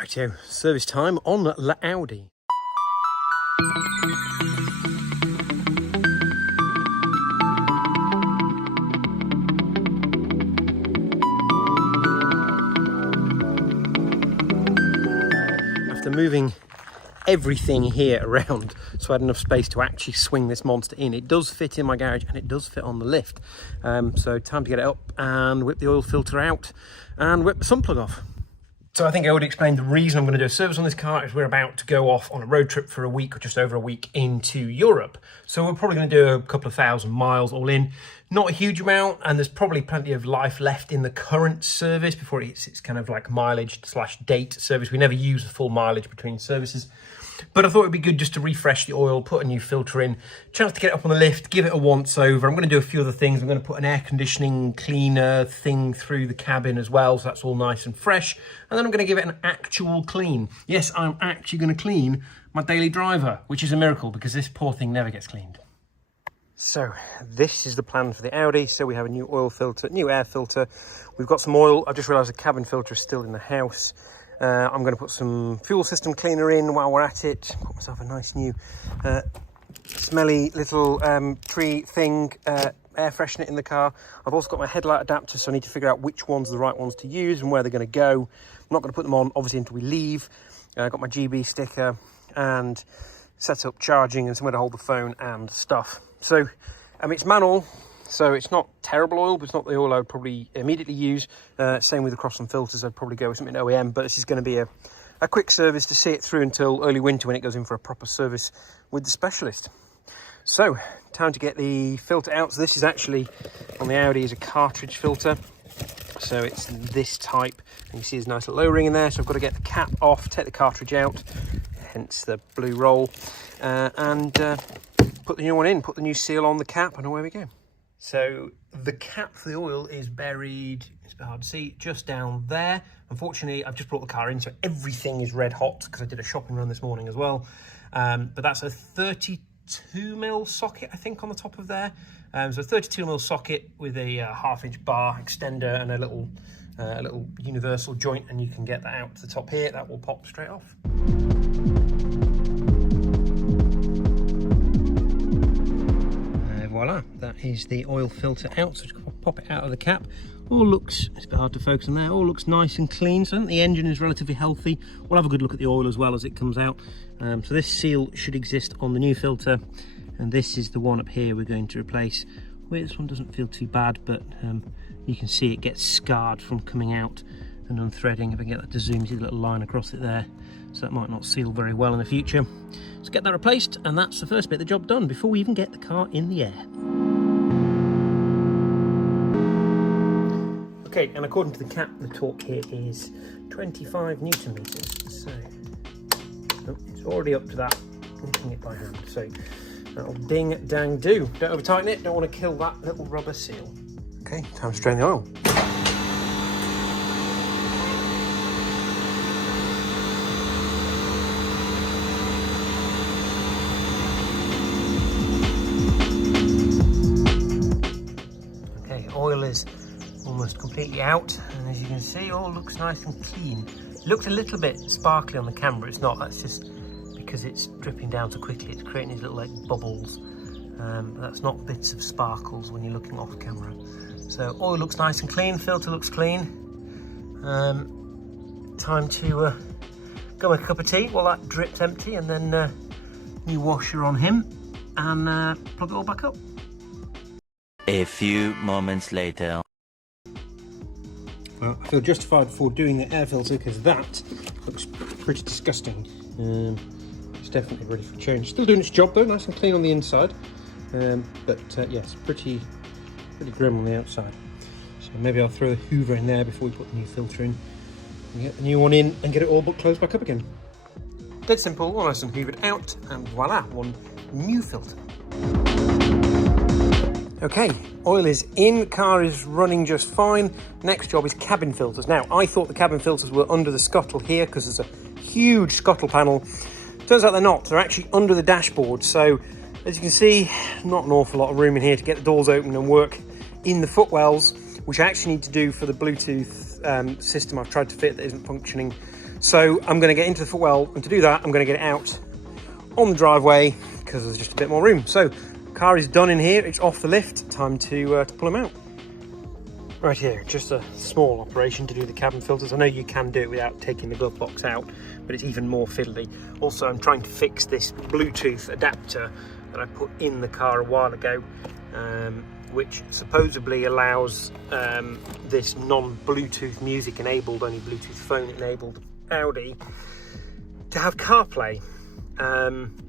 Rightio, service time on the Audi. After moving everything here around so I had enough space to actually swing this monster in, it does fit in my garage and it does fit on the lift. So time to get it up and whip the oil filter out and whip the sun plug off. So I think I already explained the reason I'm going to do a service on this car is we're about to go off on a road trip for a week or just over a week into Europe. So we're probably going to do a couple of 1,000 miles all in. Not a huge amount, and there's probably plenty of life left in the current service before it's kind of like mileage / date service. We never use the full mileage between services. But I thought it'd be good just to refresh the oil, put a new filter in, chance to get it up on the lift, give it a once over. I'm going to do a few other things. I'm going to put an air conditioning cleaner thing through the cabin as well, so that's all nice and fresh. And then I'm going to give it an actual clean. Yes, I'm actually going to clean my daily driver, which is a miracle because this poor thing never gets cleaned. So this is the plan for the Audi. So we have a new oil filter, new air filter. We've got some oil. I've just realised the cabin filter is still in the house. I'm going to put some fuel system cleaner in while we're at it. Put myself a nice new smelly little tree thing, air freshener in the car. I've also got my headlight adapter, so I need to figure out which ones are the right ones to use and where they're going to go. I'm not going to put them on, obviously, until we leave. I've got my GB sticker and set up charging and somewhere to hold the phone and stuff. So, it's manual. So it's not terrible oil, but it's not the oil I would probably immediately use. Same with the cross and filters, I'd probably go with something OEM, but this is going to be a quick service to see it through until early winter when it goes in for a proper service with the specialist. So, time to get the filter out. So this is actually, on the Audi, is a cartridge filter. So it's this type, and you see there's a nice little O-ring in there, so I've got to get the cap off, take the cartridge out, hence the blue roll, and put the new one in, put the new seal on the cap, and away we go. So the cap for the oil is buried, it's a bit hard to see, just down there. Unfortunately, I've just brought the car in, so everything is red hot because I did a shopping run this morning as well. But that's a 32mm socket, I think, on the top of there. So a 32mm socket with a half-inch bar extender and a little universal joint, and you can get that out to the top here. That will pop straight off. Voila, that is the oil filter out, so just pop it out of the cap. All looks, it's a bit hard to focus on there, all looks nice and clean, so I think the engine is relatively healthy. We'll have a good look at the oil as well as it comes out. So this seal should exist on the new filter, and this is the one up here we're going to replace. Well, this one doesn't feel too bad, but you can see it gets scarred from coming out and unthreading. If I get that to zoom, see the little line across it there, so that might not seal very well in the future. So get that replaced, and that's the first bit of the job done before we even get the car in the air. Okay, and according to the cap, the torque here is 25 Newton meters. So it's already up to that, lifting it by hand. So that'll ding dang do. Don't over tighten it, don't want to kill that little rubber seal. Okay, time to strain the oil. Oil is almost completely out, and as you can see, all looks nice and clean. It looks a little bit sparkly on the camera. It's not, that's just because it's dripping down so quickly. It's creating these little like bubbles, but that's not bits of sparkles when you're looking off camera. So oil looks nice and clean, filter looks clean. Time to go make a cup of tea while that drip's empty, and then new washer on him, and plug it all back up. A few moments later. Well, I feel justified before doing the air filter because that looks pretty disgusting. It's definitely ready for change. Still doing its job though, nice and clean on the inside. But yes, pretty grim on the outside. So maybe I'll throw the Hoover in there before we put the new filter in. And get the new one in and get it all but closed back up again. Dead simple, all nice and hoovered out, and voila, one new filter. Okay, oil is in, car is running just fine. Next job is cabin filters. Now, I thought the cabin filters were under the scuttle here because there's a huge scuttle panel. Turns out they're not, they're actually under the dashboard. So, as you can see, not an awful lot of room in here to get the doors open and work in the footwells, which I actually need to do for the Bluetooth system I've tried to fit that isn't functioning. So I'm going to get into the footwell, and to do that I'm going to get it out on the driveway because there's just a bit more room. So car is done in here, it's off the lift, time to pull him out. Right here, just a small operation to do the cabin filters. I know you can do it without taking the glove box out, but it's even more fiddly. Also, I'm trying to fix this Bluetooth adapter that I put in the car a while ago, which supposedly allows this non-Bluetooth music enabled, only Bluetooth phone enabled Audi to have CarPlay.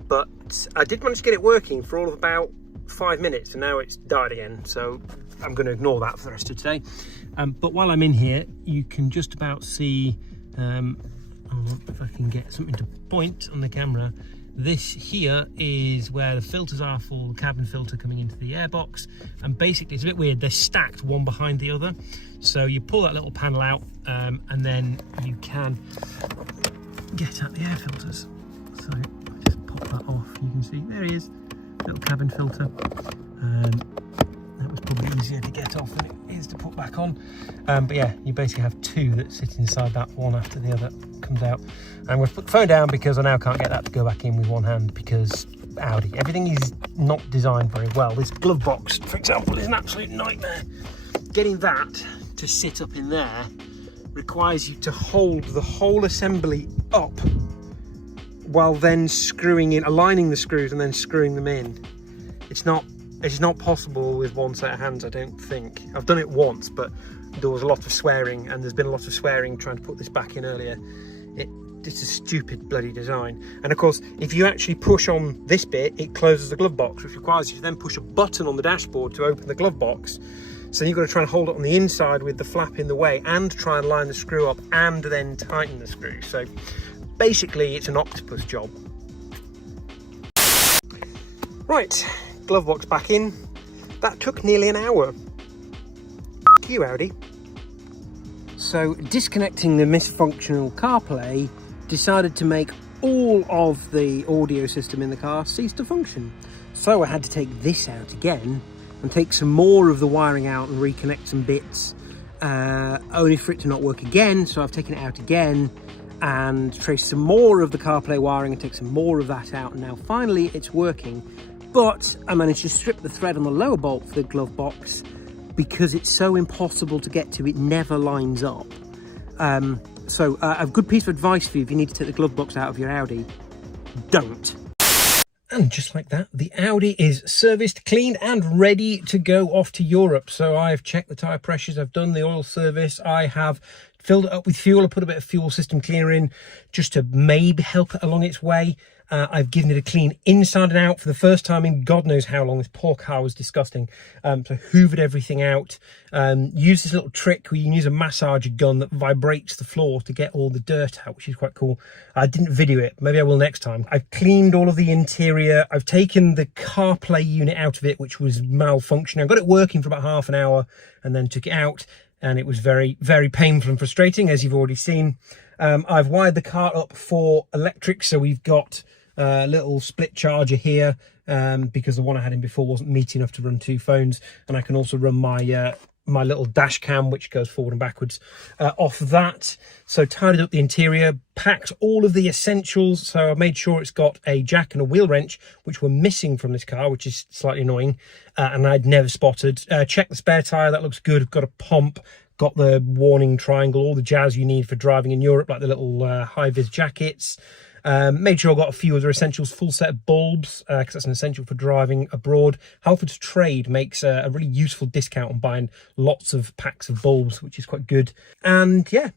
But I did manage to get it working for all of about 5 minutes, and now it's died again. So I'm going to ignore that for the rest of today. But while I'm in here, you can just about see, if I can get something to point on the camera, this here is where the filters are for the cabin filter coming into the airbox. And basically it's a bit weird, they're stacked one behind the other. So you pull that little panel out, and then you can get at the air filters. So I'll just pop that off. You can see there he is, little cabin filter. That was probably easier to get off than it is to put back on. But yeah, you basically have two that sit inside that, one after the other comes out. I'm going to put the phone down because I now can't get that to go back in with one hand because Audi. Everything is not designed very well. This glove box, for example, is an absolute nightmare. Getting that to sit up in there requires you to hold the whole assembly up while then screwing in, aligning the screws and then screwing them in. It's not possible with one set of hands, I don't think. I've done it once, but there was a lot of swearing, and there's been a lot of swearing trying to put this back in earlier. It's a stupid bloody design. And of course, if you actually push on this bit, it closes the glove box, which requires you to then push a button on the dashboard to open the glove box. So you've got to try and hold it on the inside with the flap in the way, and try and line the screw up, and then tighten the screw. So basically, it's an octopus job. Right. Glove box back in. That took nearly an hour. F you, Audi. So disconnecting the misfunctional CarPlay decided to make all of the audio system in the car cease to function. So I had to take this out again and take some more of the wiring out and reconnect some bits, only for it to not work again. So I've taken it out again and traced some more of the CarPlay wiring and take some more of that out, and now finally it's working. But I managed to strip the thread on the lower bolt for the glove box because it's so impossible to get to, it never lines up. So a good piece of advice for you if you need to take the glove box out of your Audi: don't. And just like that, the Audi is serviced, cleaned and ready to go off to Europe. So I've checked the tyre pressures, I've done the oil service, I have filled it up with fuel. I put a bit of fuel system cleaner in just to maybe help it along its way. I've given it a clean inside and out for the first time in God knows how long. This poor car was disgusting. So hoovered everything out. Used this little trick where you can use a massager gun that vibrates the floor to get all the dirt out, which is quite cool. I didn't video it. Maybe I will next time. I've cleaned all of the interior. I've taken the CarPlay unit out of it, which was malfunctioning. I got it working for about half an hour and then took it out. And it was very, very painful and frustrating, as you've already seen. I've wired the car up for electric, so we've got a little split charger here, because the one I had in before wasn't meaty enough to run two phones. And I can also run my my little dash cam, which goes forward and backwards, off that. So tidied up the interior, packed all of the essentials. So I made sure it's got a jack and a wheel wrench, which were missing from this car, which is slightly annoying, and I'd never spotted. Checked the spare tyre, that looks good. Got a pump, got the warning triangle, all the jazz you need for driving in Europe, like the little high-vis jackets. Made sure I got a few other essentials, full set of bulbs, because that's an essential for driving abroad. Halfords Trade makes a really useful discount on buying lots of packs of bulbs, which is quite good. And yeah,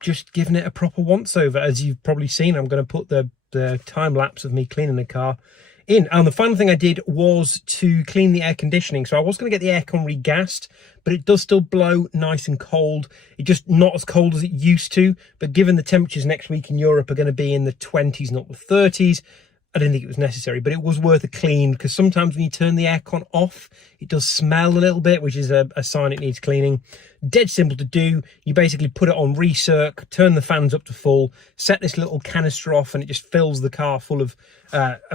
just giving it a proper once over. As you've probably seen, I'm going to put the time lapse of me cleaning the car in. And the final thing I did was to clean the air conditioning. So I was going to get the aircon regassed, but it does still blow nice and cold. It's just not as cold as it used to. But given the temperatures next week in Europe are going to be in the 20s, not the 30s, I didn't think it was necessary, but it was worth a clean, because sometimes when you turn the aircon off, it does smell a little bit, which is a sign it needs cleaning. Dead simple to do. You basically put it on recirc, turn the fans up to full, set this little canister off, and it just fills the car full of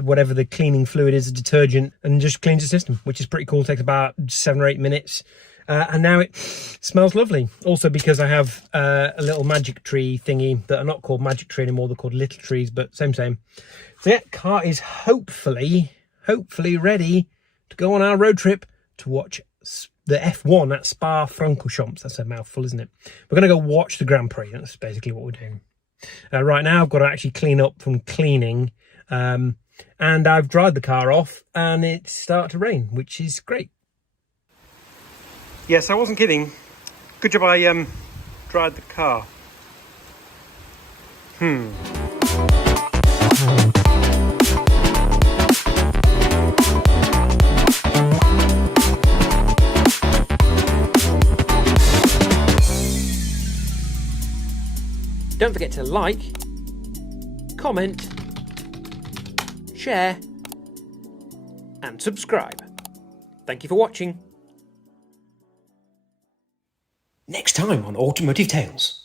whatever the cleaning fluid is, the detergent, and just cleans the system, which is pretty cool. It takes about 7 or 8 minutes. And now it smells lovely. Also because I have a little magic tree thingy that are not called magic tree anymore, they're called little trees, but same. So yeah, car is hopefully ready to go on our road trip to watch the F1 at Spa-Francorchamps. That's a mouthful, isn't it? We're going to go watch the Grand Prix. That's basically what we're doing. Right now, I've got to actually clean up from cleaning. And I've dried the car off and it started to rain, which is great. Yes, I wasn't kidding. Good job I dried the car. Don't forget to like, comment, share and subscribe. Thank you for watching. Next time on Automotive Tales.